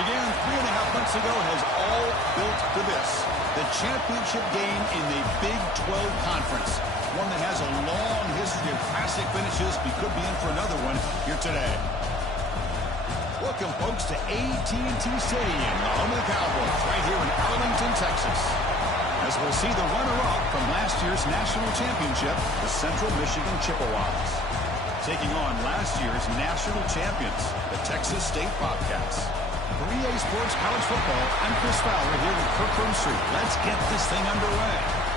began 3.5 months ago has all built to this. The championship game in the Big 12 Conference. One that has a long history of classic finishes. We could be in for another one here today. Welcome, folks, to AT&T Stadium, the home of the Cowboys, right here in Arlington, Texas. As we'll see the runner-up from last year's national championship, the Central Michigan Chippewas, taking on last year's national champions, the Texas State Bobcats. For EA Sports College Football, I'm Chris Fowler here with Kirk Street. Let's get this thing underway.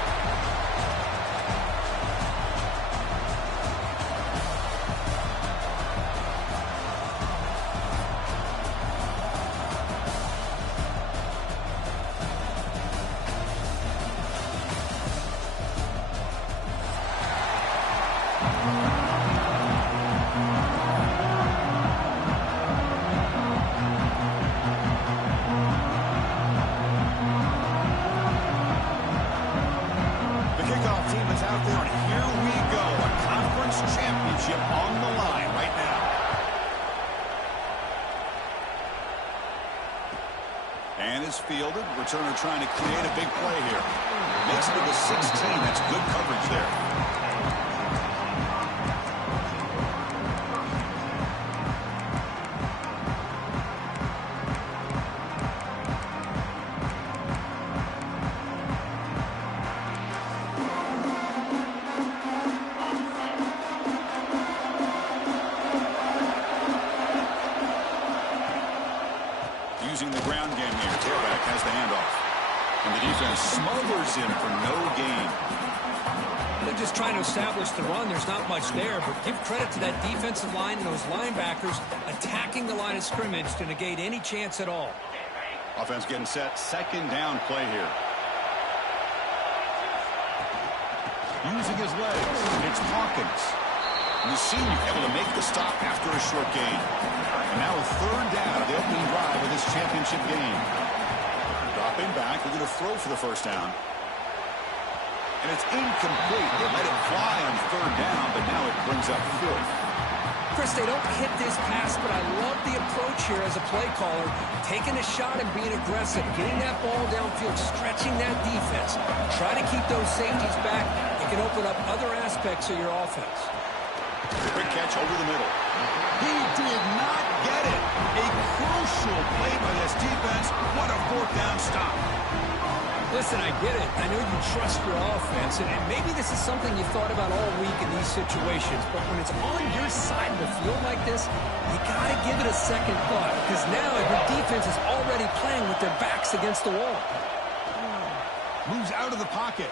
And is fielded. Returner trying to create a big play here. Makes it to the 16. That's good coverage there. Using the ground game here. Tailback has the handoff. And the defense smothers him for no gain. They're just trying to establish the run. There's not much there, but give credit to that defensive line and those linebackers attacking the line of scrimmage to negate any chance at all. Offense getting set. Second down play here. Using his legs. It's Hawkins. The senior able to make the stop after a short gain. And now a third down of the opening drive of this championship game. Dropping back. We're going to throw for the first down. And it's incomplete. They let it fly on third down, but now it brings up fourth. Chris, they don't hit this pass, but I love the approach here as a play caller. Taking a shot and being aggressive. Getting that ball downfield. Stretching that defense. Try to keep those safeties back. It can open up other aspects of your offense. Quick catch over the middle. He did not get it. A crucial play by this defense. What a fourth down stop. Listen, I get it. I know you trust your offense, and maybe this is something you've thought about all week in these situations, but when it's on your side of the field like this, you got to give it a second thought, because now your defense is already playing with their backs against the wall. Moves out of the pocket.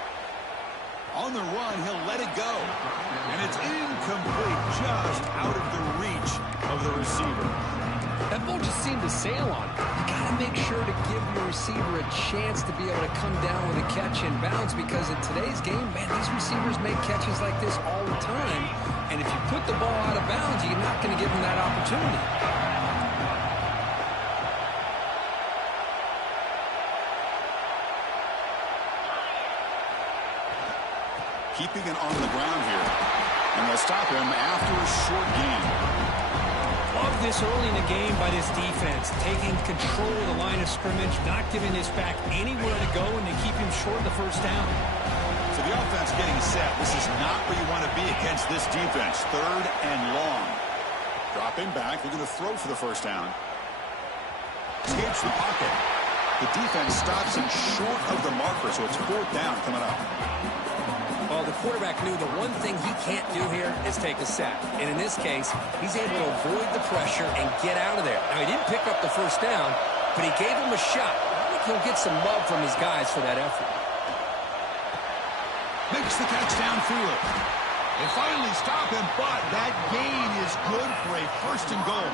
On the run, he'll let it go. And it's incomplete, just out of the reach of the receiver. That ball just seemed to sail on him. You got to make sure to give your receiver a chance to be able to come down with a catch in bounds, because in today's game, man, these receivers make catches like this all the time. And if you put the ball out of bounds, you're not going to give them that opportunity. Keeping it on the ground here. And they'll stop him after a short gain. Love this early in the game by this defense. Taking control of the line of scrimmage, not giving this back anywhere to go, and to keep him short of the first down. So the offense getting set. This is not where you want to be against this defense. Third and long. Dropping back. They're going to throw for the first down. Escapes the pocket. The defense stops him short of the marker, so it's fourth down coming up. Well, the quarterback knew the one thing he can't do here is take a sack. And in this case, he's able to avoid the pressure and get out of there. Now, he didn't pick up the first down, but he gave him a shot. I think he'll get some love from his guys for that effort. Makes the catch downfield. They finally stop him, but that gain is good for a first and goal.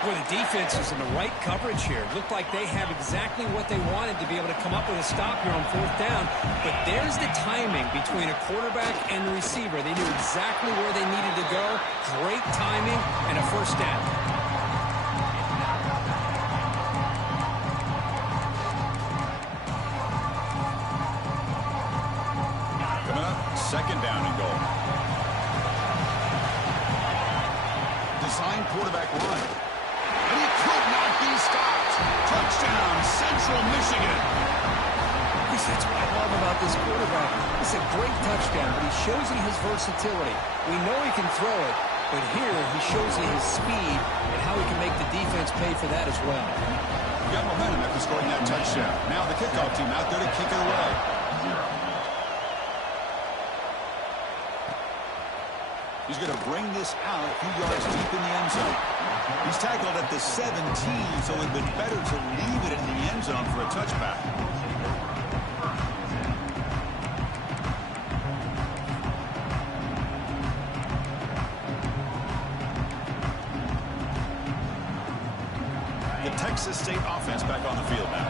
Boy, the defense is in the right coverage here. Looked like they have exactly what they wanted to be able to come up with a stop here on fourth down. But there's the timing between a quarterback and the receiver. They knew exactly where they needed to go. Great timing and a first down. Coming up, second down and goal. Design quarterback run. And he could cannot be stopped. Touchdown, Central Michigan. That's what I love about this quarterback. It's a great touchdown, but he shows you his versatility. We know he can throw it, but here he shows you his speed and how he can make the defense pay for that as well. You got momentum after scoring that touchdown. Now the kickoff team out there to kick it away. He's going to bring this out a few yards deep in the end zone. He's tackled at the 17, so it would have been better to leave it in the end zone for a touchback. The Texas State offense back on the field now.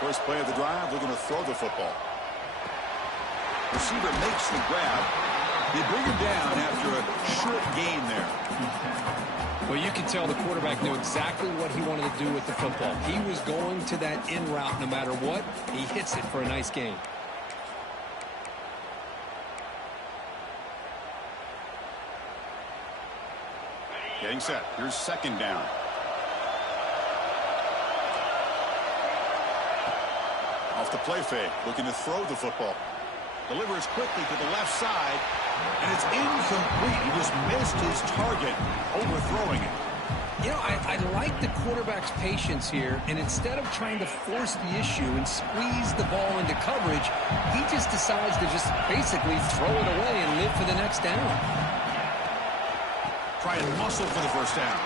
First play of the drive, looking to throw the football. Receiver makes the grab. They bring him down after a short gain there. Well, you can tell the quarterback knew exactly what he wanted to do with the football. He was going to that in route no matter what. He hits it for a nice gain. Getting set. Here's second down. Off the play fake, looking to throw the football. Delivers quickly to the left side, and it's incomplete. He just missed his target, overthrowing it. You know, I like the quarterback's patience here, and instead of trying to force the issue and squeeze the ball into coverage, he just decides to just basically throw it away and live for the next down. Try and muscle for the first down.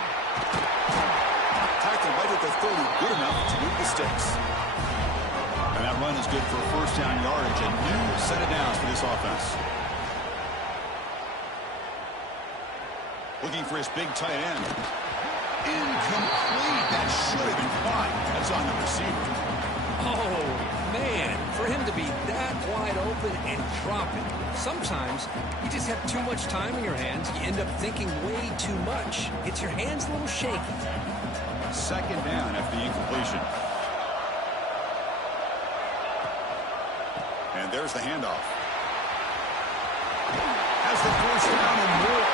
Tackle right at the 30, good enough to move the sticks. And that run is good for first down yardage. A new set of downs for this offense. Looking for his big tight end. Incomplete. That should have been caught. That's on the receiver. Oh, man. For him to be that wide open and drop it. Sometimes you just have too much time in your hands. You end up thinking way too much. Gets your hands a little shaky. Second down after the incompletion. And there's the handoff. Has the first down and more.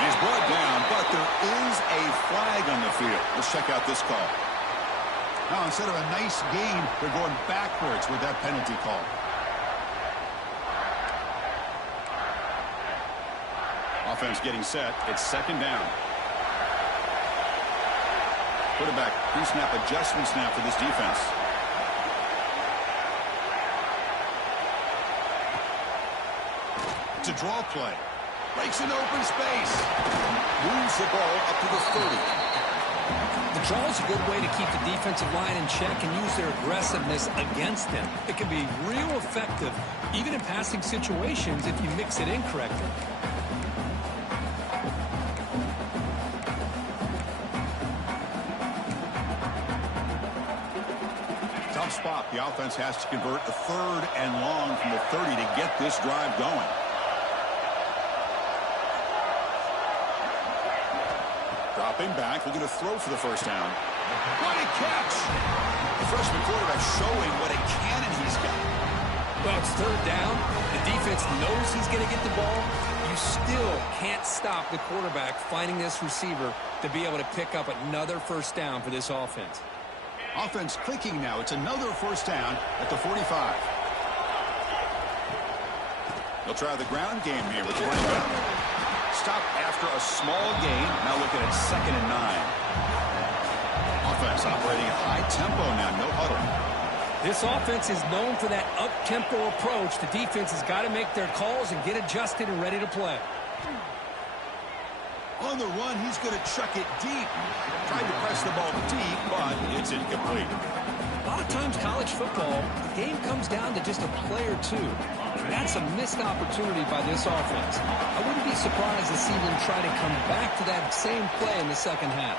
He's brought down, but there is a flag on the field. Let's check out this call. Now, instead of a nice gain, they're going backwards with that penalty call. Offense getting set. It's second down. Quarterback pre-snap adjustment snap for this defense. It's a draw play. Breaks an open space. Moves the ball up to the 30. The draw is a good way to keep the defensive line in check and use their aggressiveness against them. It can be real effective, even in passing situations, if you mix it in correctly. Tough spot. The offense has to convert a third and long from the 30 to get this drive going. Dropping back, looking to throw for the first down. What a catch! The freshman quarterback showing what a cannon he's got. Well, it's third down. The defense knows he's going to get the ball. You still can't stop the quarterback finding this receiver to be able to pick up another first down for this offense. Offense clicking now. It's another first down at the 45. They'll try the ground game here with the running back. Stop after a small gain. Now looking at 2nd and 9. Offense operating at high tempo now. No huddle. This offense is known for that up-tempo approach. The defense has got to make their calls and get adjusted and ready to play. On the run, he's going to chuck it deep. Tried to press the ball deep, but it's incomplete. A lot of times college football, the game comes down to just a play or two. That's a missed opportunity by this offense. I wouldn't be surprised to see them try to come back to that same play in the second half.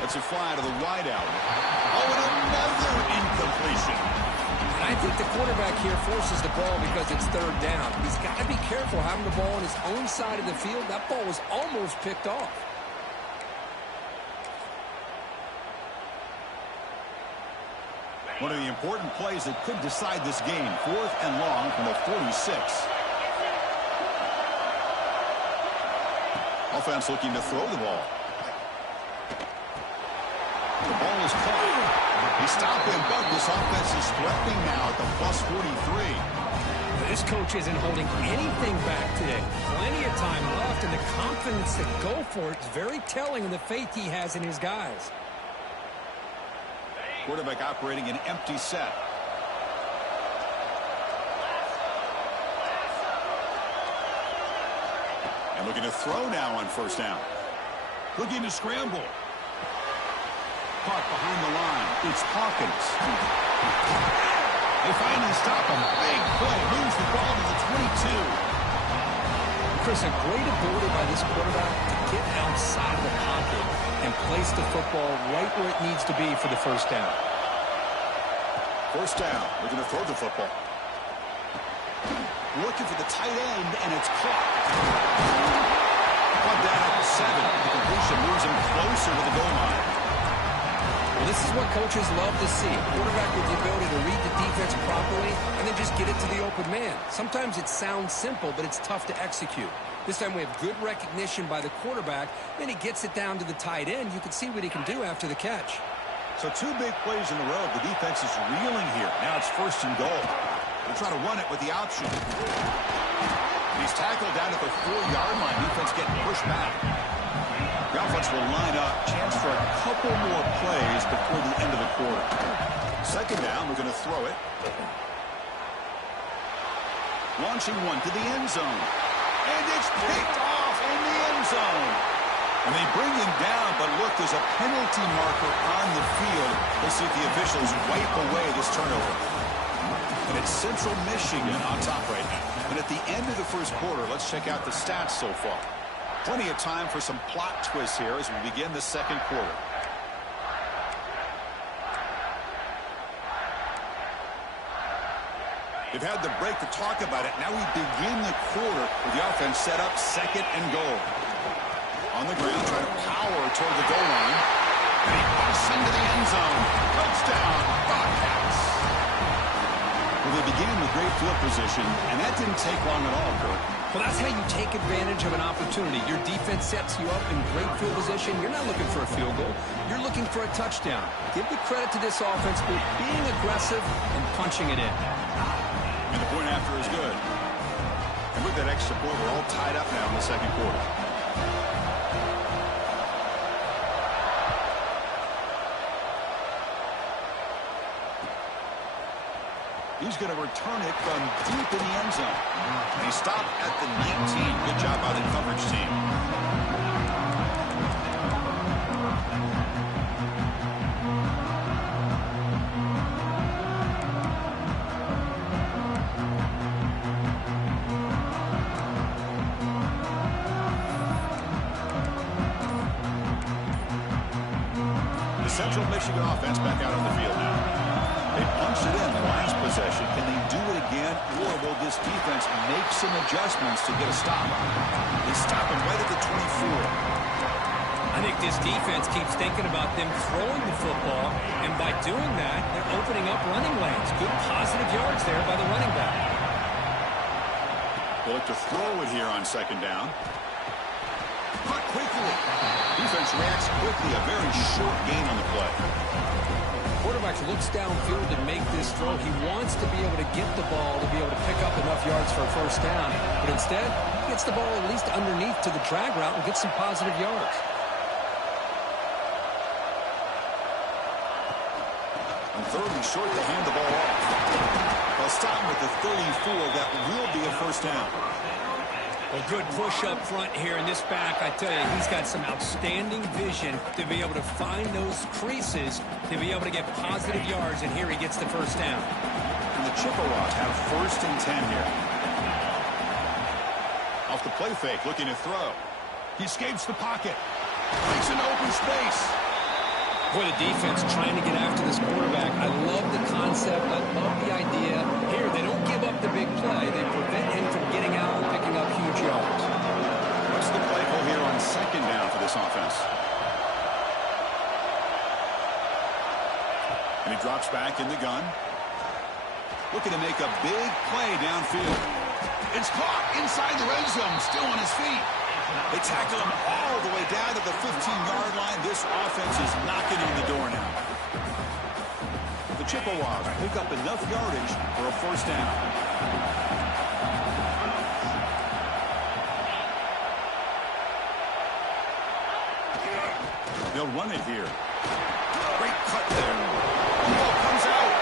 That's a fly to the wideout. Oh, and another incompletion. And I think the quarterback here forces the ball because it's third down. He's got to be careful having the ball on his own side of the field. That ball was almost picked off. One of the important plays that could decide this game. 4th and long from the 46. offense looking to throw the ball. The ball is caught. He stopped him, but this offense is threatening now at the plus 43. This coach isn't holding anything back today. Plenty of time left, and the confidence to go for it is very telling in the faith he has in his guys. Quarterback operating an empty set. And looking to throw now on first down. Looking to scramble. Caught behind the line. It's Hawkins. They finally stop him. Big play. Moves the ball to the 22. Chris, a great ability by this quarterback to get outside of the pocket and place the football right where it needs to be for the first down. First down. We're going to throw the football. Looking for the tight end, and it's caught. Caught down at the 7. The completion moves him closer to the goal line. Well, this is what coaches love to see. A quarterback with the ability to read the defense properly and then just get it to the open man. Sometimes it sounds simple, but it's tough to execute. This time we have good recognition by the quarterback. Then he gets it down to the tight end. You can see what he can do after the catch. So 2 big plays in a row. The defense is reeling here. Now it's first and goal. They'll try to run it with the option. He's tackled down at the 4-yard line. Defense getting pushed back. The offense will line up. Chance for a couple more plays before the end of the quarter. Second down, we're going to throw it. Launching one to the end zone. And it's picked off in the end zone. And they bring him down, but look, there's a penalty marker on the field. We'll see if the officials wipe away this turnover. And it's Central Michigan on top right now. And at the end of the first quarter, let's check out the stats so far. Plenty of time for some plot twists here as we begin the second quarter. They've had the break to talk about it. Now we begin the quarter with the offense set up second and goal. On the ground, trying to power toward the goal line. And he busts into the end zone. Touchdown, Bobcats. Well, they began with great field position, and that didn't take long at all, Kurt. Well, that's how you take advantage of an opportunity. Your defense sets you up in great field position. You're not looking for a field goal. You're looking for a touchdown. Give the credit to this offense for being aggressive and punching it in. And the point after is good. And with that extra point, we're all tied up now in the second quarter. He's going to return it from deep in the end zone. And he stopped at the 19. Good job by the coverage team. The Central Michigan offense back out on the field now. They punched it in the last possession. Can they do it again, or will this defense make some adjustments to get a stop? They stop him right at the 24. I think this defense keeps thinking about them throwing the football, and by doing that, they're opening up running lanes. Good positive yards there by the running back. They'll look to throw it here on second down. Caught quickly. Defense reacts quickly. A very short gain on the play. Quarterback looks downfield and make this throw. He wants to be able to get the ball to be able to pick up enough yards for a first down. But instead, he gets the ball at least underneath to the drag route and gets some positive yards. On third and short, they hand the ball off. They'll stop him at the 34. That will be a first down. Well, good push up front here in this back. I tell you, he's got some outstanding vision to be able to find those creases to be able to get positive yards, and here he gets the first down. And the Chippewas have first and 10 here. Off the play fake, looking to throw. He escapes the pocket. Breaks into open space. Boy, the defense trying to get after this quarterback. I love the concept. I love the idea. Here, they don't give up the big play. They prevent him from getting out and picking up huge yards. What's the play call here on second down for this offense? And he drops back in the gun. Looking to make a big play downfield. It's caught inside the red zone, still on his feet. They tackle him all the way down to the 15-yard line. This offense is knocking on the door now. The Chippewas pick up enough yardage for a first down. They'll run it here. Great cut there. The ball comes out.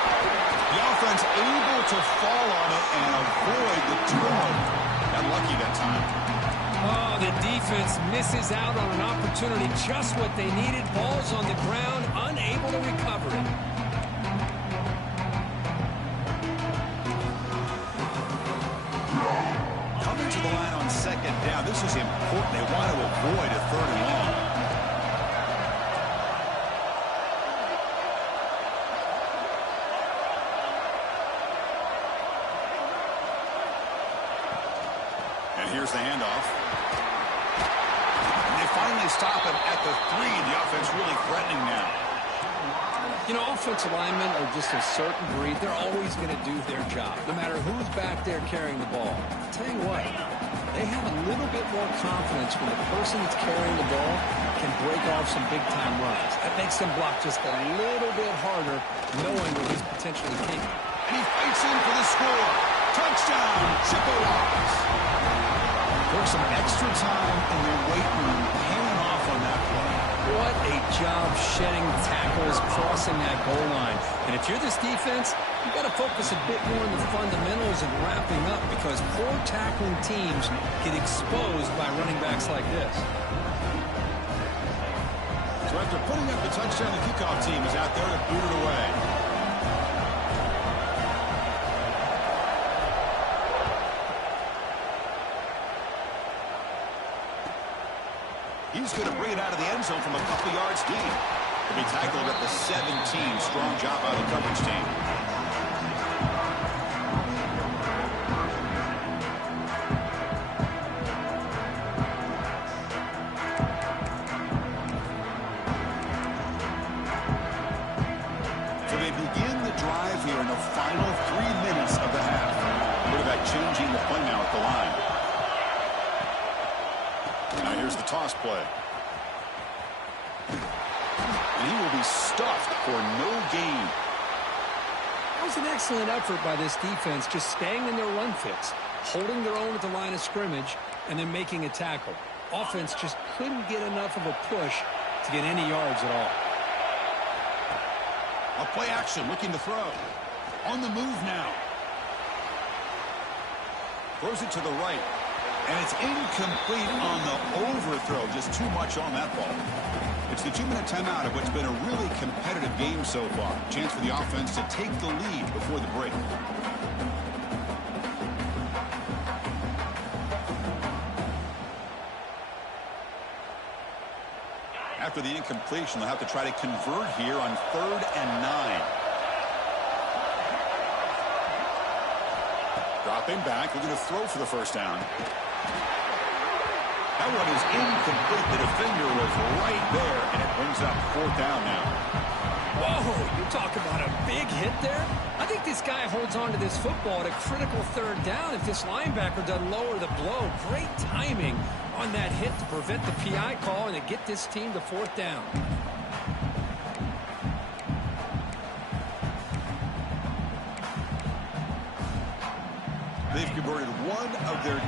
The offense able to fall on it and avoid the turnover. Got lucky that time. Oh, the defense misses out on an opportunity. Just what they needed. Ball's on the ground, unable to recover it. Coming to the line on second down. This is important. They want to avoid a third and long. Here's the handoff. And they finally stop him at the 3. The offense really threatening now. You know, offensive linemen are just a certain breed. They're always going to do their job, no matter who's back there carrying the ball. I'll tell you what, they have a little bit more confidence when the person that's carrying the ball can break off some big-time runs. That makes them block just a little bit harder, knowing what he's potentially capable. And he fights in for the score. Touchdown, Chippewas. Took some extra time in the weight room, paying off on that play. What a job shedding tackles, crossing that goal line. And if you're this defense, you've got to focus a bit more on the fundamentals and wrapping up, because poor tackling teams get exposed by running backs like this. So after putting up the touchdown, the kickoff team is out there to boot it away. He's going to bring it out of the end zone from a couple yards deep. He'll be tackled at the 17. Strong job by the coverage team. So they begin the drive here in the final 3 minutes of the half. Quarterback changing the play now at the line. Now here's the toss play. And he will be stuffed for no gain. That was an excellent effort by this defense, just staying in their run fits, holding their own at the line of scrimmage, and then making a tackle. Offense just couldn't get enough of a push to get any yards at all. A play action, looking to throw. On the move now. Throws it to the right. And it's incomplete on the overthrow. Just too much on that ball. It's the 2-minute timeout of what's been a really competitive game so far. Chance for the offense to take the lead before the break. After the incompletion, they'll have to try to convert here on 3rd and 9. Dropping back, looking to throw for the first down. That one is incomplete. The defender was right there, and it brings up 4th down now. Whoa, you talk about a big hit there. I think this guy holds on to this football at a critical 3rd down if this linebacker doesn't lower the blow. Great timing on that hit to prevent the PI call and to get this team to 4th down. They've converted 1 of their 2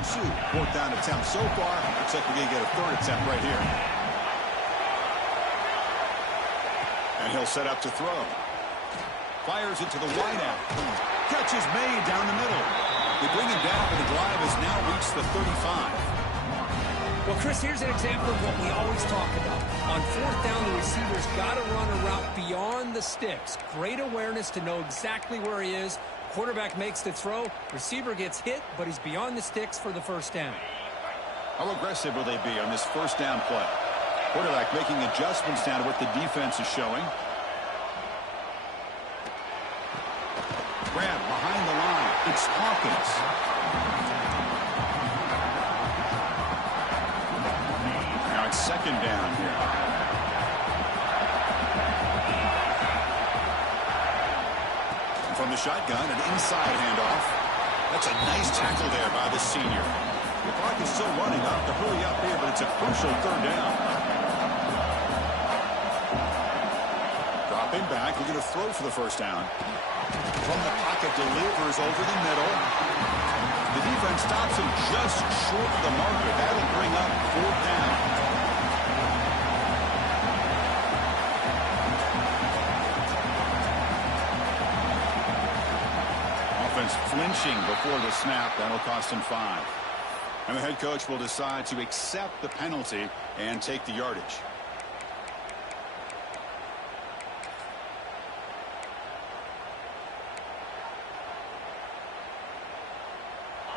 4th down attempts so far. Looks like we're going to get a 3rd attempt right here. And he'll set up to throw. Fires it to the wideout. Catch is made down the middle. They bring him down, but the drive has now reached the 35. Well, Chris, here's an example of what we always talk about. On 4th down, the receiver's got to run a route beyond the sticks. Great awareness to know exactly where he is. Quarterback makes the throw. Receiver gets hit, but he's beyond the sticks for the first down. How aggressive will they be on this first down play? Quarterback making adjustments down to what the defense is showing. Grab behind the line. It's Hawkins. Now it's 2nd down here. From the shotgun, an inside handoff. That's a nice tackle there by the senior. The clock is still running. I have to hurry up here, but it's a crucial third down. Dropping back, looking to throw for the first down. From the pocket, delivers over the middle. The defense stops him just short of the marker. That'll bring up fourth down. Offense flinching before the snap. That'll cost him 5. And the head coach will decide to accept the penalty and take the yardage.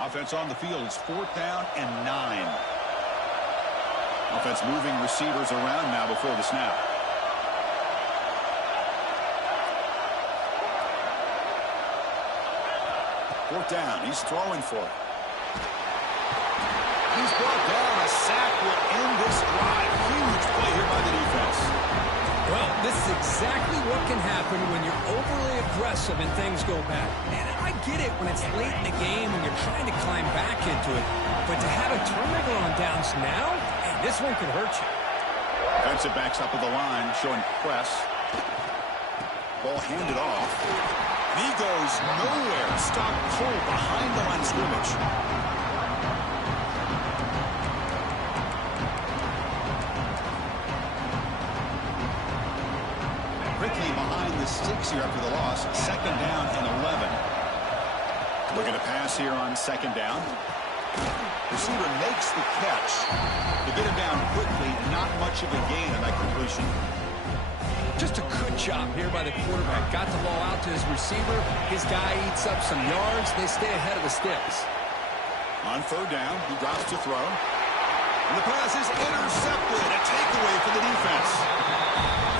Offense on the field. It's fourth down and 9. Offense moving receivers around now before the snap. Fourth down. He's throwing for it. He's brought down. A sack will end this drive. Huge play here by the defense. Well, this is exactly what can happen when you're overly aggressive and things go bad. And I get it when it's late in the game and you're trying to climb back into it. But to have a turnover on downs now, hey, this one could hurt you. Defensive backs up at the line, showing press. Ball handed off. And he goes nowhere. Stop cold behind the line of scrimmage. Quickly behind the sticks here after the loss. Second down and 11. Looking to pass here on second down. Receiver makes the catch. To get him down quickly, not much of a gain on that completion. Just a good job here by the quarterback. Got the ball out to his receiver. His guy eats up some yards. They stay ahead of the sticks. On third down, he drops to throw. And the pass is intercepted. A takeaway for the defense.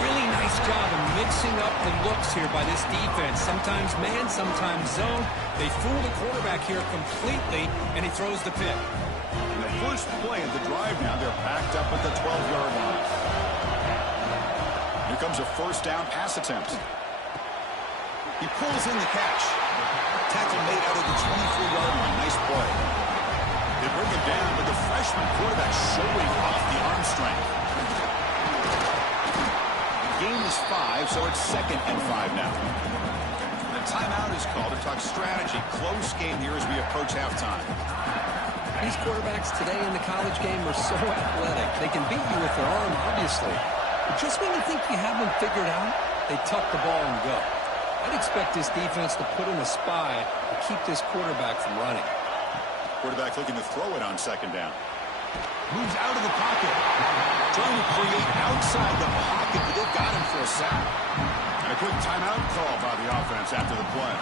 Really nice job of mixing up the looks here by this defense. Sometimes man, sometimes zone. They fool the quarterback here completely, and he throws the pick. And the first play of the drive now, they're backed up at the 12-yard line. Here comes a first down pass attempt. He pulls in the catch. Tackle made out of the 24-yard line. Nice play. They bring him down, but the freshman quarterback showing off the arm strength. Gain is 5, so it's second and 5 now. The timeout is called to talk strategy. Close game here as we approach halftime. These quarterbacks today in the college game are so athletic. They can beat you with their arm, obviously. But just when you think you have them figured out, they tuck the ball and go. I'd expect this defense to put in a spy to keep this quarterback from running. Quarterback looking to throw it on second down. Moves out of the pocket. Trying to create outside the pocket, but they've got him for a sack. And a quick timeout call by the offense after the play.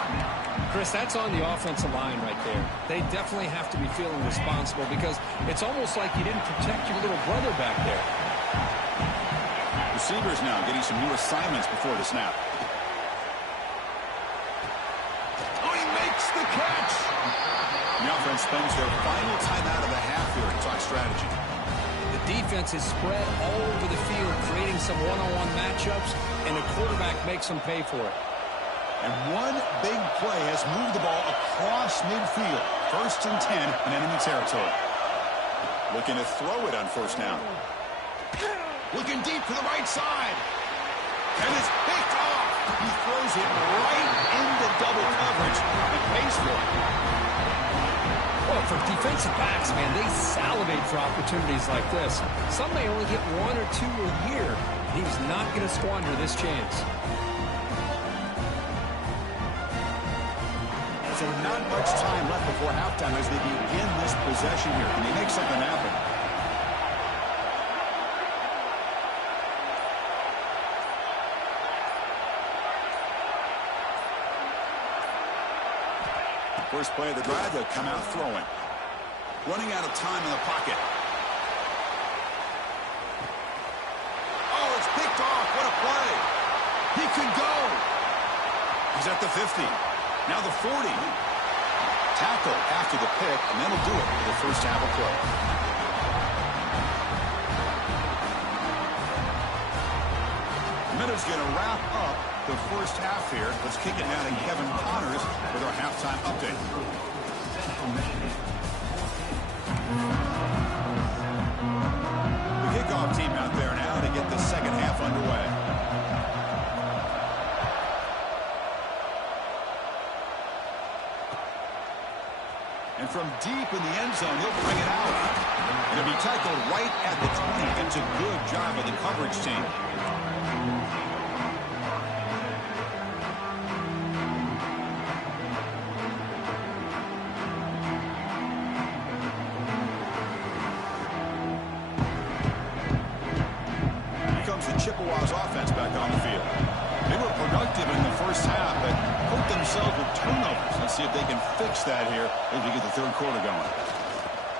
Chris, that's on the offensive line right there. They definitely have to be feeling responsible because it's almost like you didn't protect your little brother back there. Receivers now getting some new assignments before the snap. Oh, he makes the catch! The offense spends their final timeout of the half here to talk strategy. The defense is spread all over the field, creating some one-on-one matchups, and the quarterback makes them pay for it. And one big play has moved the ball across midfield. First and 10 in enemy territory. Looking to throw it on first down. Looking deep to the right side. And it's picked off. He throws it right into double coverage and pays for it. Well, for defensive backs, man, they salivate for opportunities like this. Some may only get 1 or 2 a year. He's not going to squander this chance. So not much time left before halftime as they begin this possession here. Can they make something happen? First play of the drive, they'll come out throwing. Running out of time in the pocket. Oh, it's picked off. What a play. He could go. He's at the 50. Now the 40. Tackle after the pick, and that'll do it for the first half of play. The minute's going to wrap up the first half here. Let's kick it now to Kevin Connors with our halftime update. The kickoff team out there now to get the second half underway. And from deep in the end zone, he'll bring it out. It'll be tackled right at the 20. It's a good job of the coverage team. Here comes the Chippewas offense back on the field. They were productive in the first half, but hurt themselves with turnovers. Let's see if they can fix that here as we get the third quarter going.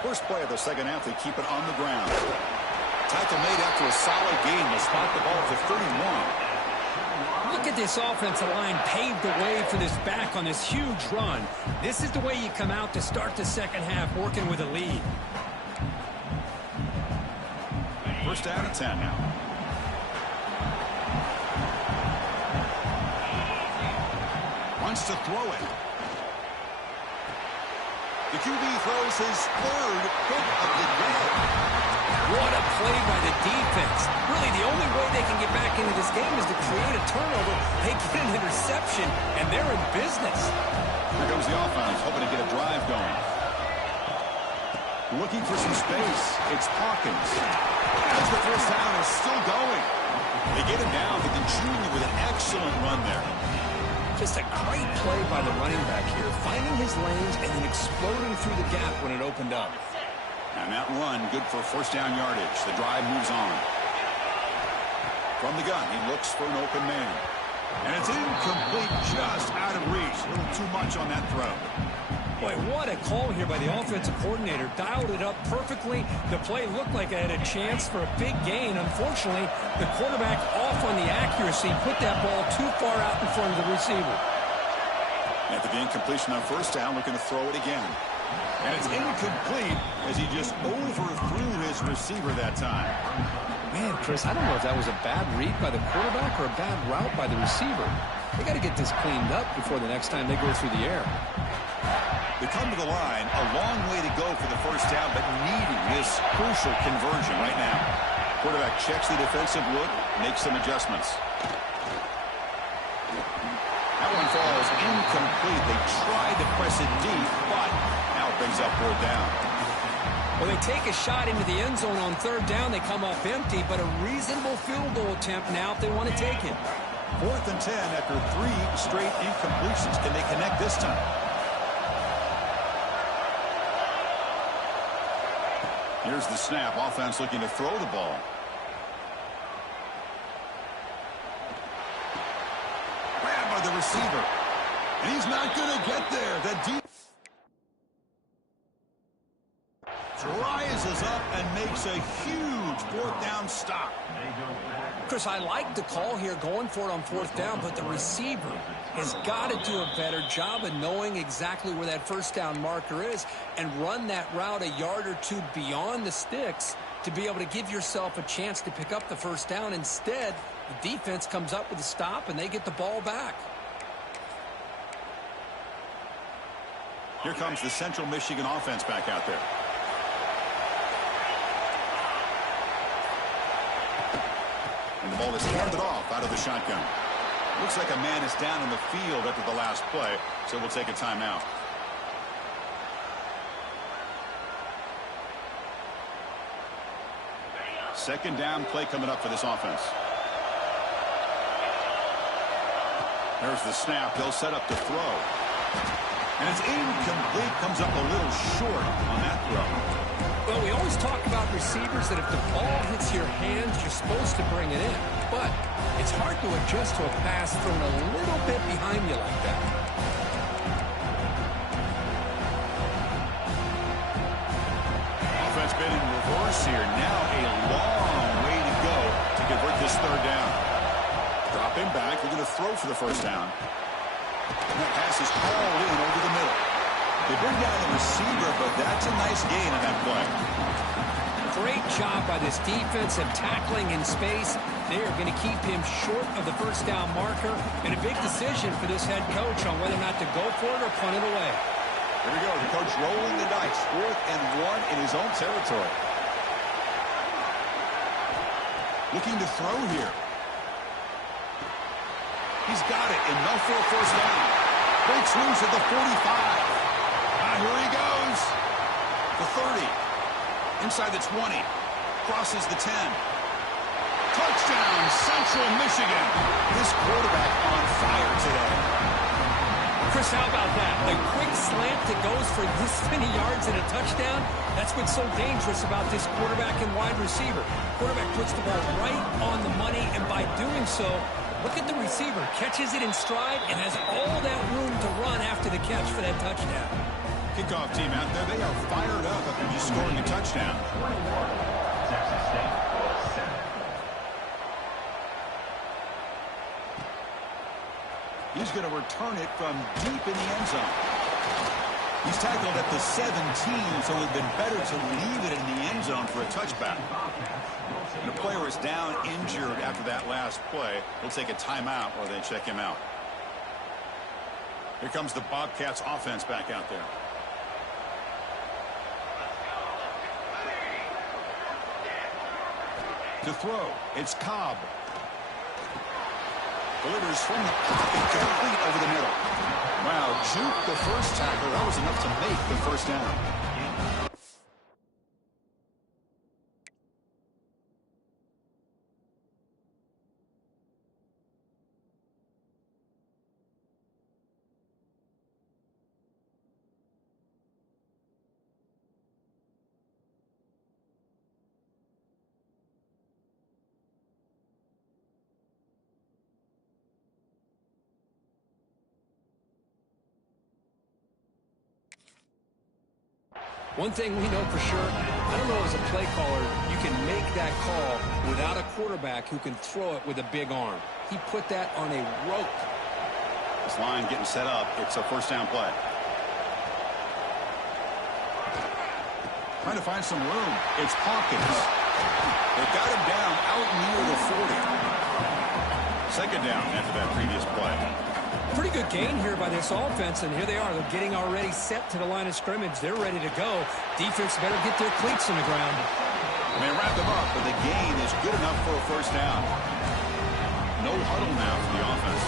First play of the second half, they keep it on the ground. Tackle made after a solid gain. They'll spot the ball at the 31. Look at this offensive line paved the way for this back on this huge run. This is the way you come out to start the second half, working with a lead. First down and 10 now. Wants to throw it. The QB throws his third hit of the day. What a play by the defense. Really, the only way they can get back into this game is to create a turnover. They get an interception, and they're in business. Here comes the offense, hoping to get a drive going. Looking for some space. It's Hawkins. As the first down is still going. They get him down, but then Junior with an excellent run there. Just a great play by the running back here, finding his lanes and then exploding through the gap when it opened up. And that run, good for first down yardage. The drive moves on. From the gun, he looks for an open man. And it's incomplete, just out of reach. A little too much on that throw. Boy, what a call here by the offensive coordinator. Dialed it up perfectly. The play looked like it had a chance for a big gain. Unfortunately, the quarterback off on the accuracy, put that ball too far out in front of the receiver. After the incompletion on first down, looking to throw it again. And it's incomplete as he just overthrew his receiver that time. Man, Chris, I don't know if that was a bad read by the quarterback or a bad route by the receiver. They got to get this cleaned up before the next time they go through the air. They come to the line, a long way to go for the first down, but needing this crucial conversion right now. Quarterback checks the defensive look, makes some adjustments. That one falls incomplete. They tried to press it deep, but now it brings up fourth down. Well, they take a shot into the end zone on third down. They come up empty, but a reasonable field goal attempt now if they want to take it. 4th and 10 after 3 straight incompletions. Can they connect this time? Here's the snap. Offense looking to throw the ball. Grabbed by the receiver. And he's not going to get there. That deep rises up and makes a huge fourth down stop. Chris, I like the call here going for it on fourth down, but the receiver has got to do a better job of knowing exactly where that first down marker is and run that route a yard or two beyond the sticks to be able to give yourself a chance to pick up the first down. Instead, the defense comes up with a stop and they get the ball back. Here comes the Central Michigan offense back out there. And the ball is handed off out of the shotgun. Looks like a man is down in the field after the last play, so we'll take a timeout. Second down play coming up for this offense. There's the snap. They'll set up to throw. And it's incomplete. Comes up a little short on that throw. Well, we always talk about receivers that if the ball hits your hands, you're supposed to bring it in. But it's hard to adjust to a pass thrown a little bit behind you like that. Offense been in reverse here. Now a long way to go to convert this third down. Dropping back. They're going to throw for the first down. And that pass is hauled in over the middle. They bring down the receiver, but that's a nice gain on that play. Great job by this defense of tackling in space. They are going to keep him short of the first down marker, and a big decision for this head coach on whether or not to go for it or punt it away. Here we go. The coach rolling the dice. 4th and 1 in his own territory. Looking to throw here. He's got it. Enough for a first down. Breaks loose at the 45. Here he goes. The 30. Inside the 20. Crosses the 10. Touchdown, Central Michigan. This quarterback on fire today. Chris, how about that? A quick slant that goes for this many yards and a touchdown. That's what's so dangerous about this quarterback and wide receiver. Quarterback puts the ball right on the money, and by doing so, look at the receiver. Catches it in stride and has all that room to run after the catch for that touchdown. Kickoff team out there, they are fired up after just scoring a touchdown. He's going to return it from deep in the end zone. He's tackled at the 17, so it would have been better to leave it in the end zone for a touchback. And the player is down injured after that last play. He'll take a timeout while they check him out. Here comes the Bobcats offense back out there. To throw, it's Cobb. Delivers from the pocket, complete over the middle. Wow, juke the first tackle. That was enough to make the first down. One thing we know for sure, I don't know as a play caller, you can make that call without a quarterback who can throw it with a big arm. He put that on a rope. This line getting set up. It's a first down play. Trying to find some room. It's Hawkins. They got him down out near the 40. Second down after that previous play. Pretty good gain here by this offense, and here they are. They're getting already set to the line of scrimmage. They're ready to go. Defense better get their cleats in the ground. They wrap them up, but the gain is good enough for a first down. No huddle now for the offense.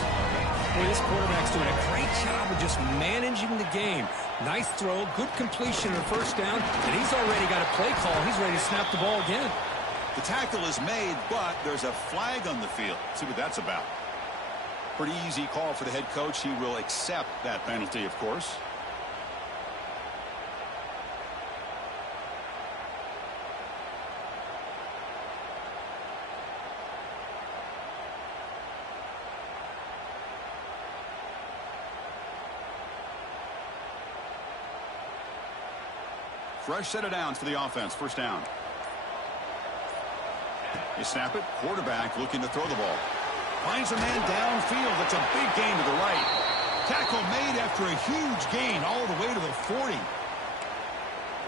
Boy, this quarterback's doing a great job of just managing the game. Nice throw, good completion of first down, and he's already got a play call. He's ready to snap the ball again. The tackle is made, but there's a flag on the field. Let's see what that's about. Pretty easy call for the head coach. He will accept that penalty, of course. Fresh set of downs for the offense. First down. You snap it. Quarterback looking to throw the ball. Finds a man downfield. That's a big gain to the right. Tackle made after a huge gain all the way to the 40. Well,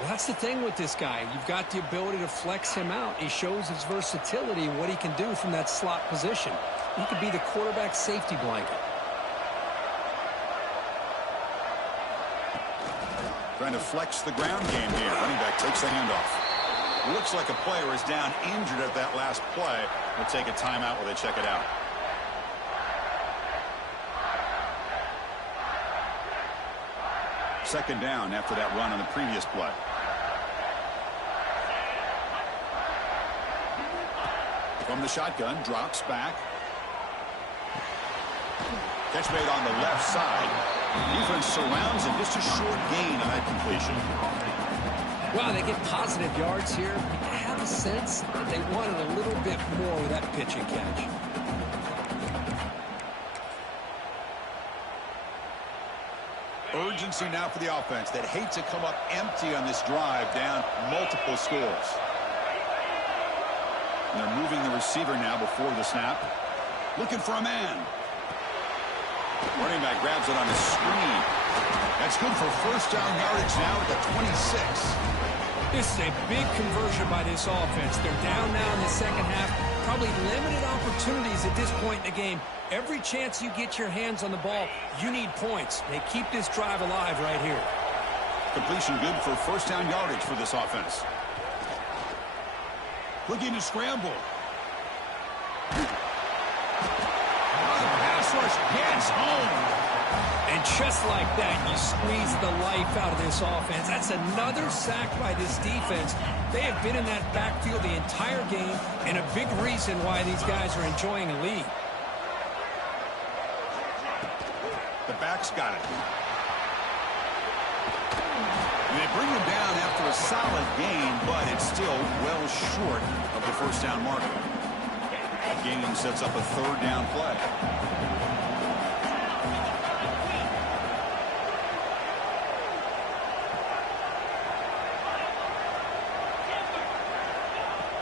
that's the thing with this guy. You've got the ability to flex him out. He shows his versatility and what he can do from that slot position. He could be the quarterback's safety blanket. Trying to flex the ground game here. Running back takes the handoff. Looks like a player is down injured at that last play. We'll take a timeout while they check it out. Second down after that run on the previous play. From the shotgun, drops back. Catch made on the left side. Defense surrounds him. Just a short gain on that completion. Wow, they get positive yards here. You have a sense that they wanted a little bit more with that pitch and catch. Urgency now for the offense that hate to come up empty on this drive, down multiple scores. And they're moving the receiver now before the snap. Looking for a man. Running back grabs it on his screen. That's good for first down yardage now at the 26. This is a big conversion by this offense. They're down now in the second half. Probably limited opportunities at this point in the game. Every chance you get your hands on the ball, you need points. They keep this drive alive right here. Completion good for first down yardage for this offense. Looking to scramble. Pass rush gets home. And just like that, you squeeze the life out of this offense. That's another sack by this defense. They have been in that backfield the entire game, and a big reason why these guys are enjoying a lead. The back's got it. And they bring him down after a solid gain, but it's still well short of the first down marker. That gain sets up a third down play.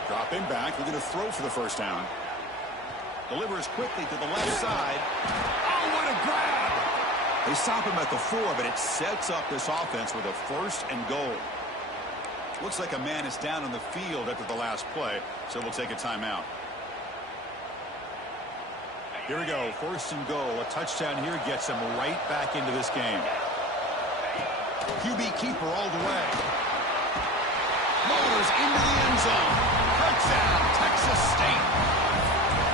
Dropping back, looking to throw for the first down. Delivers quickly to the left side. Oh, what a grab! They stop him at the 4, but it sets up this offense with a first and goal. Looks like a man is down on the field after the last play, so we'll take a timeout. Here we go, first and goal. A touchdown here gets him right back into this game. QB keeper all the way. Motors into the end zone. Touchdown, Texas State.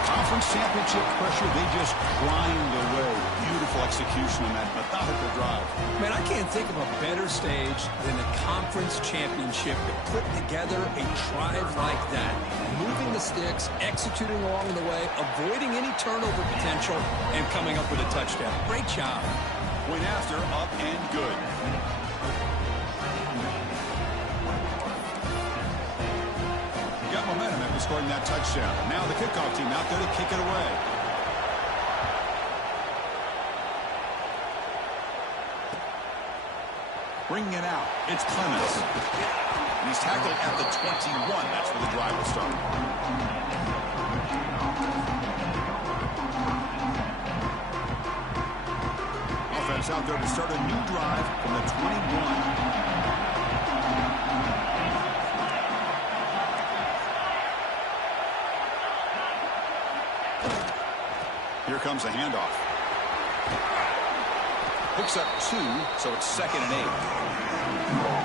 Conference championship pressure, they just grind away. Beautiful execution on that methodical drive. Man, I can't think of a better stage than a conference championship to put together a drive like that. Moving the sticks, executing along the way, avoiding any turnover potential, and coming up with a touchdown. Great job. Point after, up and good. Got momentum after scoring that touchdown. Now the kickoff team out there to kick it away. Bringing it out, it's Clemens. And he's tackled at the 21. That's where the drive will start. Offense out there to start a new drive from the 21. Here comes the handoff. Picks up 2, so it's 2nd and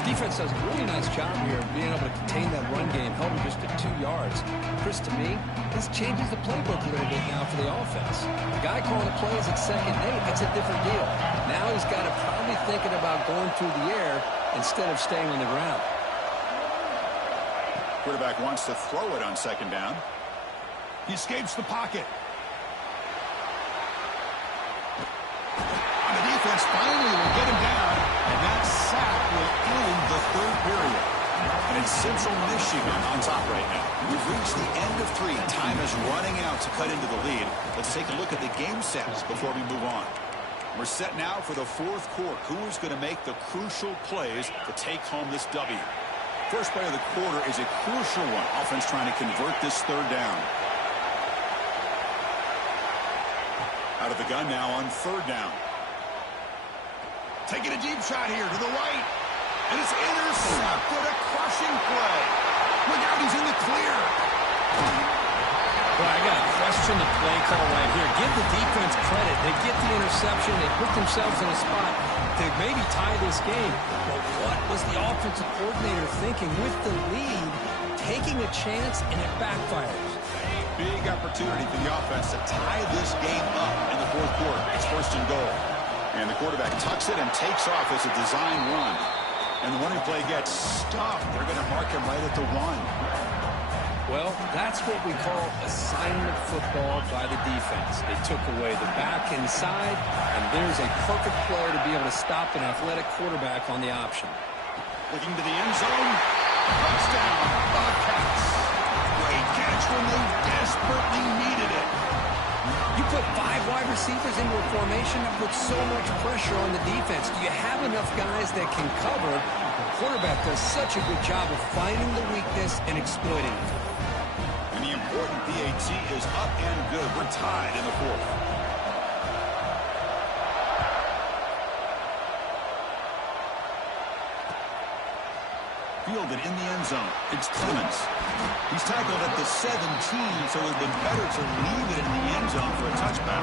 8. Defense does a really nice job here of being able to contain that run game, held him just to 2 yards. Chris, to me, this changes the playbook a little bit now for the offense. The guy calling the plays at 2nd and 8, that's a different deal. Now he's got to probably thinking about going through the air instead of staying on the ground. Quarterback wants to throw it on 2nd down. He escapes the pocket. Defense finally will get him down, and that sack will end the 3rd period. And it's Central Michigan on top right now. We've reached the end of 3. Time is running out to cut into the lead. Let's take a look at the game sets before we move on. We're set now for the 4th quarter. Who is going to make the crucial plays to take home this W? First play of the quarter is a crucial one. Offense trying to convert this 3rd down. Out of the gun now on 3rd down. Taking a deep shot here to the right. And it's intercepted. A crushing play. Look out, he's in the clear. Well, I got to question the play call right here. Give the defense credit. They get the interception. They put themselves in a spot to maybe tie this game. But what was the offensive coordinator thinking with the lead, taking a chance, and it backfires? Big opportunity for the offense to tie this game up in the 4th quarter. It's 1st and goal. And the quarterback tucks it and takes off as a design run. And the running play gets stuffed. They're going to mark him right at the 1. Well, that's what we call assignment football by the defense. They took away the back inside, and there's a perfect player to be able to stop an athletic quarterback on the option. Looking to the end zone. Touchdown, Bobcats. Great catch when they desperately needed it. You put 5 wide receivers into a formation that puts so much pressure on the defense. Do you have enough guys that can cover? The quarterback does such a good job of finding the weakness and exploiting it. And the important PAT is up and good. We're tied in the 4th. Fielded in the end zone. It's Clemens. He's tackled at the 17, so it would have been better to leave it in the end zone for a touchback.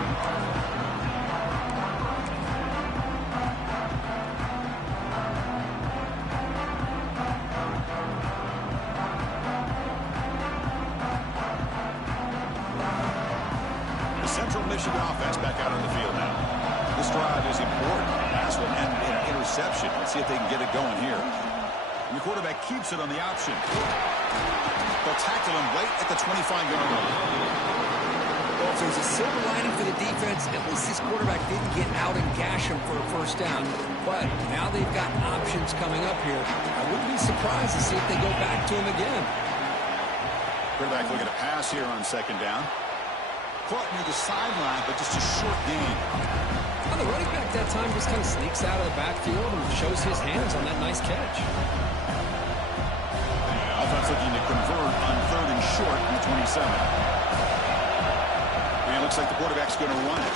Central Michigan offense back out on the field now. This drive is important. Pass will end in an interception. Let's see if they can get it going here. And the quarterback keeps it on the option. They'll tackle him right at the 25-yard line. Well, if there's a silver lining for the defense, at least this quarterback didn't get out and gash him for a first down. But now they've got options coming up here. I wouldn't be surprised to see if they go back to him again. Quarterback looking to pass here on second down. Caught near the sideline, but just a short gain. Well, the running back that time just kind of sneaks out of the backfield and shows his hands on that nice catch. Offense looking to convert on 3rd and short from the 27. And it looks like the quarterback's going to run it.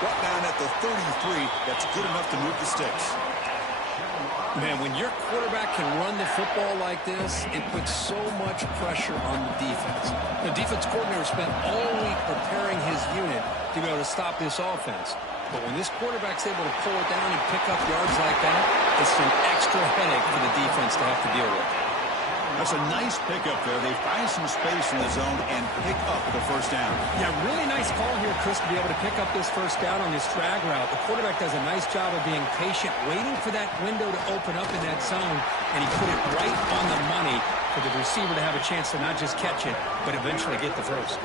Brought down at the 33. That's good enough to move the sticks. Man, when your quarterback can run the football like this, it puts so much pressure on the defense. The defense coordinator spent all week preparing his unit to be able to stop this offense. But when this quarterback's able to pull it down and pick up yards like that, it's an extra headache for the defense to have to deal with. That's a nice pickup there. They find some space in the zone and pick up the first down. Yeah, really nice call here, Chris, to be able to pick up this first down on this drag route. The quarterback does a nice job of being patient, waiting for that window to open up in that zone, and he put it right on the money for the receiver to have a chance to not just catch it, but eventually get the first.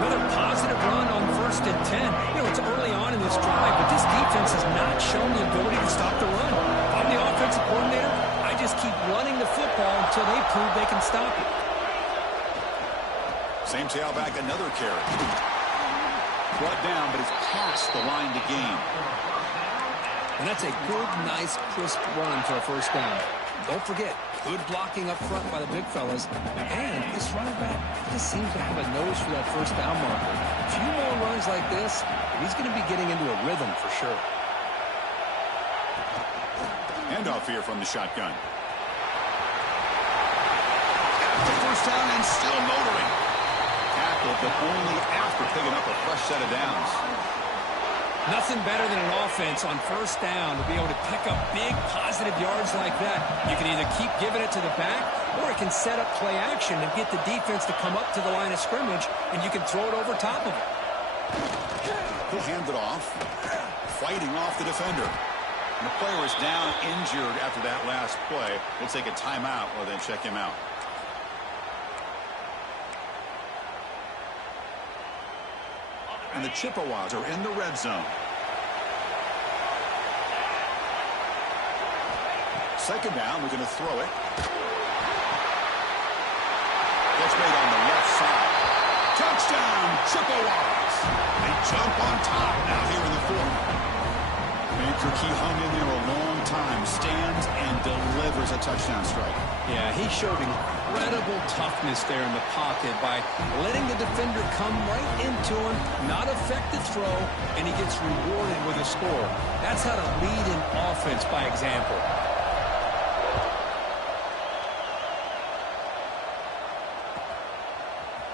Another positive run on 1st and 10. You know, it's early on in this drive, but this defense has not shown the ability to stop the run. If I'm the offensive coordinator, I just keep running the football until they prove they can stop it. Same tailback, another carry. Brought down, but it's past the line to gain. And that's a good, nice, crisp run for a first down. Don't forget, good blocking up front by the big fellas. And this running back just seems to have a nose for that first down marker. A few more runs like this, he's going to be getting into a rhythm for sure. Handoff here from the shotgun. Got the first down and still motoring. Tackled, but only after picking up a fresh set of downs. Nothing better than an offense on first down to be able to pick up big positive yards like that. You can either keep giving it to the back, or it can set up play action and get the defense to come up to the line of scrimmage, and you can throw it over top of it. He'll hand it off, fighting off the defender. And the player is down injured after that last play. We'll take a timeout or then check him out. And the Chippewas are in the red zone. Second down, we're going to throw it. Gets made on the left side. Touchdown, Chippewas. They jump on top now here in the fourth. He hung in there a long time, stands and delivers a touchdown strike. Yeah, he showed incredible toughness there in the pocket by letting the defender come right into him, not affect the throw, and he gets rewarded with a score. That's how to lead an offense by example.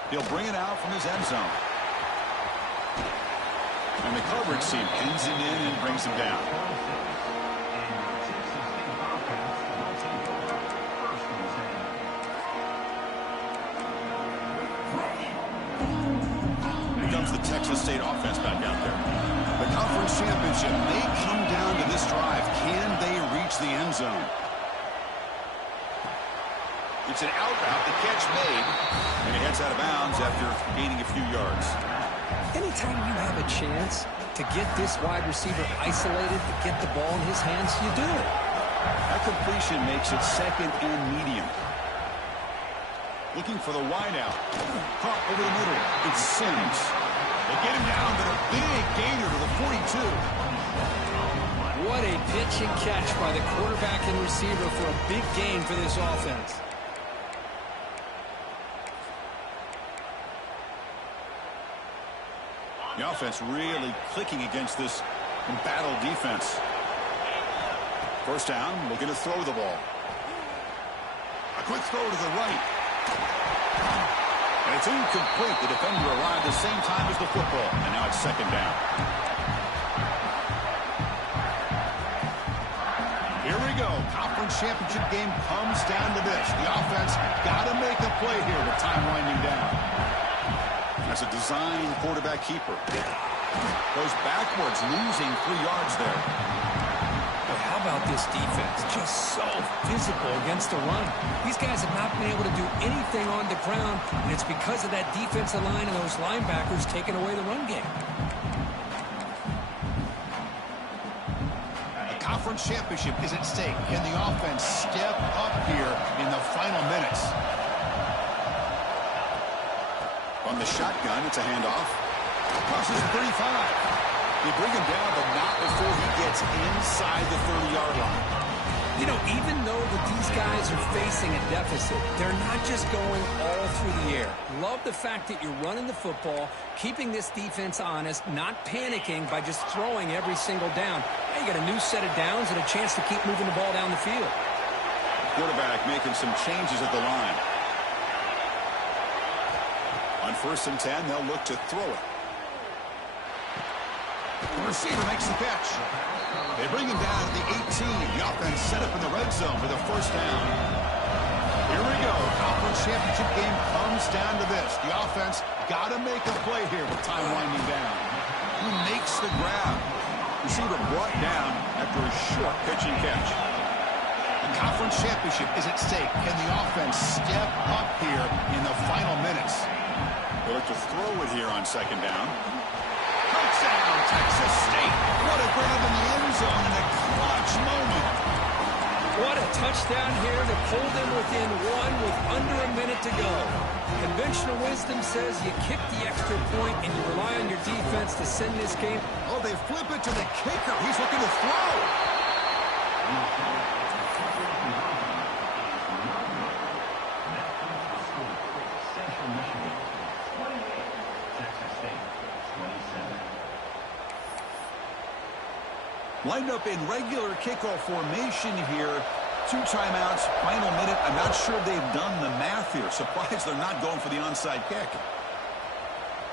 He'll bring it out from his end zone. And the coverage team pins him in and brings him down. Here comes the Texas State offense back out there. The conference championship may come down to this drive. Can they reach the end zone? It's an out route, the catch made, and he heads out of bounds after gaining a few yards. Anytime you have a chance to get this wide receiver isolated, to get the ball in his hands, you do it. That completion makes it second and medium. Looking for the wideout. Caught over the middle. It's Sims. They get him down, but a big gainer to the 42. What a pitch and catch by the quarterback and receiver for a big gain for this offense. The offense really clicking against this embattled defense. First down, looking to throw the ball. A quick throw to the right. And it's incomplete. The defender arrived the same time as the football. And now it's second down. Here we go. Conference championship game comes down to this. The offense got to make a play here with time winding down. That's a design quarterback keeper. Goes backwards, losing 3 yards there. But how about this defense? Just so physical against the run. These guys have not been able to do anything on the ground, and it's because of that defensive line and those linebackers taking away the run game. The conference championship is at stake. Can the offense step up here in the final minutes? On the shotgun, it's a handoff. Crosses 35. They bring him down, but not before he gets inside the 30-yard line. You know, even though these guys are facing a deficit, they're not just going all through the air. Love the fact that you're running the football, keeping this defense honest, not panicking by just throwing every single down. Now you got a new set of downs and a chance to keep moving the ball down the field. Quarterback making some changes at the line. On 1st and 10, they'll look to throw it. The receiver makes the catch. They bring him down at the 18. The offense set up in the red zone with a 1st down. Here we go. Conference championship game comes down to this. The offense got to make a play here with time winding down. Who makes the grab? Receiver brought down after a short pitching catch. The conference championship is at stake. Can the offense step up here in the final minutes? They look to throw it here on 2nd down. Touchdown, Texas State. What a grab in the end zone in a clutch moment. What a touchdown here to pull them within 1 with under a minute to go. Conventional wisdom says you kick the extra point and you rely on your defense to send this game. Oh, they flip it to the kicker. He's looking to throw. Lined up in regular kickoff formation here. 2 timeouts, final minute. I'm not sure they've done the math here. Surprised they're not going for the onside kick.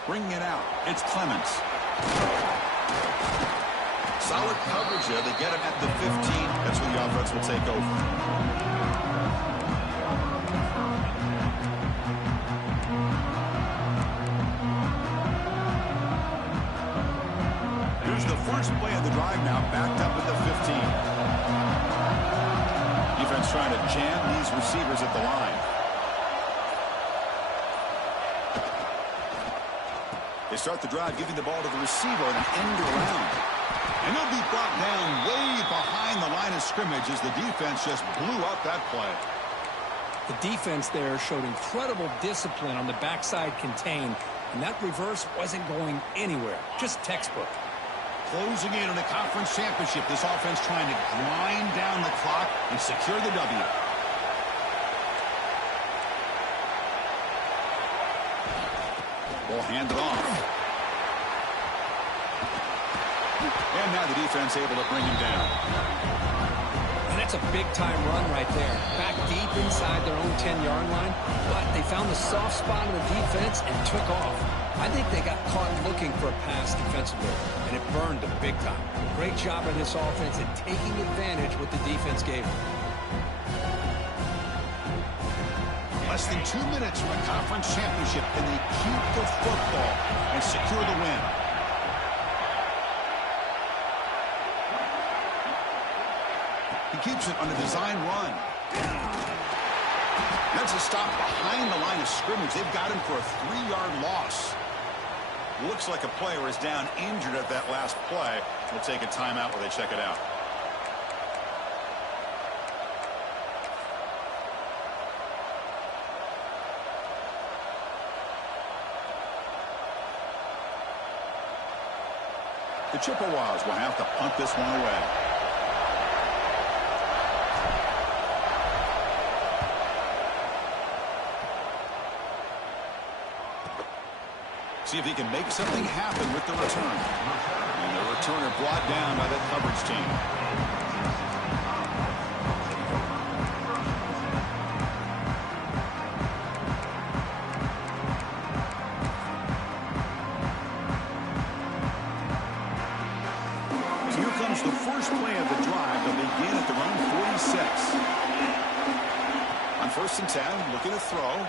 Bringing it out. It's Clements. Solid coverage there. They get him at the 15. That's when the offense will take over. Here's the first play of the drive now, backed up at the 15. Defense trying to jam these receivers at the line. They start the drive, giving the ball to the receiver and an end around. And he'll be brought down way behind the line of scrimmage as the defense just blew up that play. The defense there showed incredible discipline on the backside contain, and that reverse wasn't going anywhere. Just textbook. Closing in on the conference championship, this offense trying to grind down the clock and secure the W. Ball handed off. And now the defense able to bring him down. And that's a big-time run right there. Back deep inside their own 10-yard line, but they found the soft spot of the defense and took off. I think they got caught looking for a pass defensively, and it burned them big time. Great job by this offense in taking advantage what the defense gave them. Less than 2 minutes from a conference championship, and they keep the football and secure the win. He keeps it on a design run. That's a stop behind the line of scrimmage. They've got him for a 3-yard loss. Looks like a player is down injured at that last play. We'll take a timeout while they check it out. The Chippewas will have to punt this one away. See if he can make something happen with the return. And the returner brought down by that coverage team. So here comes the first play of the drive. They'll begin at their own 46. On 1st and 10, looking to throw.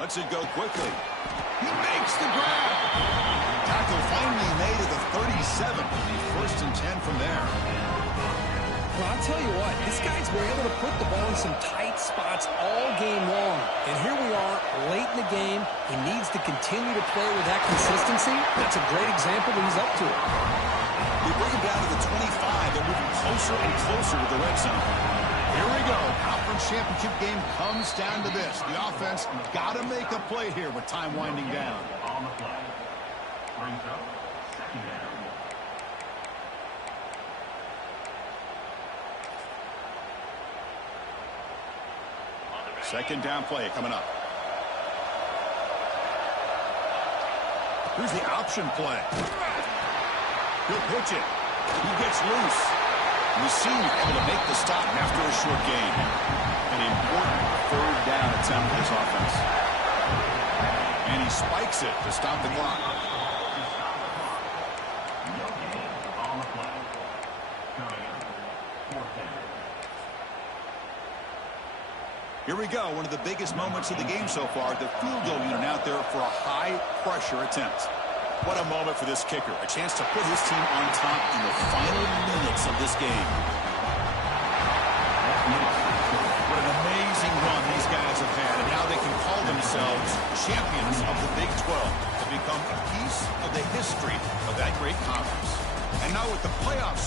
Lets it go quickly. He makes the grab. Tackle finally made at the 37. First and 10 from there. Well, I'll tell you what, this guy's been able to put the ball in some tight spots all game long. And here we are, late in the game. He needs to continue to play with that consistency. That's a great example that he's up to it. They bring him down to the 25. They're moving closer and closer to the red zone. Here we go. Conference championship game comes down to this. The offense got to make a play here with time winding down. On the play. Brings up second down. Second down play coming up. Here's the option play. He'll pitch it. He gets loose. We see him able to make the stop after a short gain. An important third down attempt for this offense. And he spikes it to stop the clock. On the play. Coming up. Fourth down. Here we go, one of the biggest moments of the game so far. The field goal unit out there for a high-pressure attempt. What a moment for this kicker. A chance to put his team on top in the final minutes of this game. What an amazing run these guys have had, and now they can call themselves champions of the Big 12 to become a piece of the history of that great conference. And now with the playoffs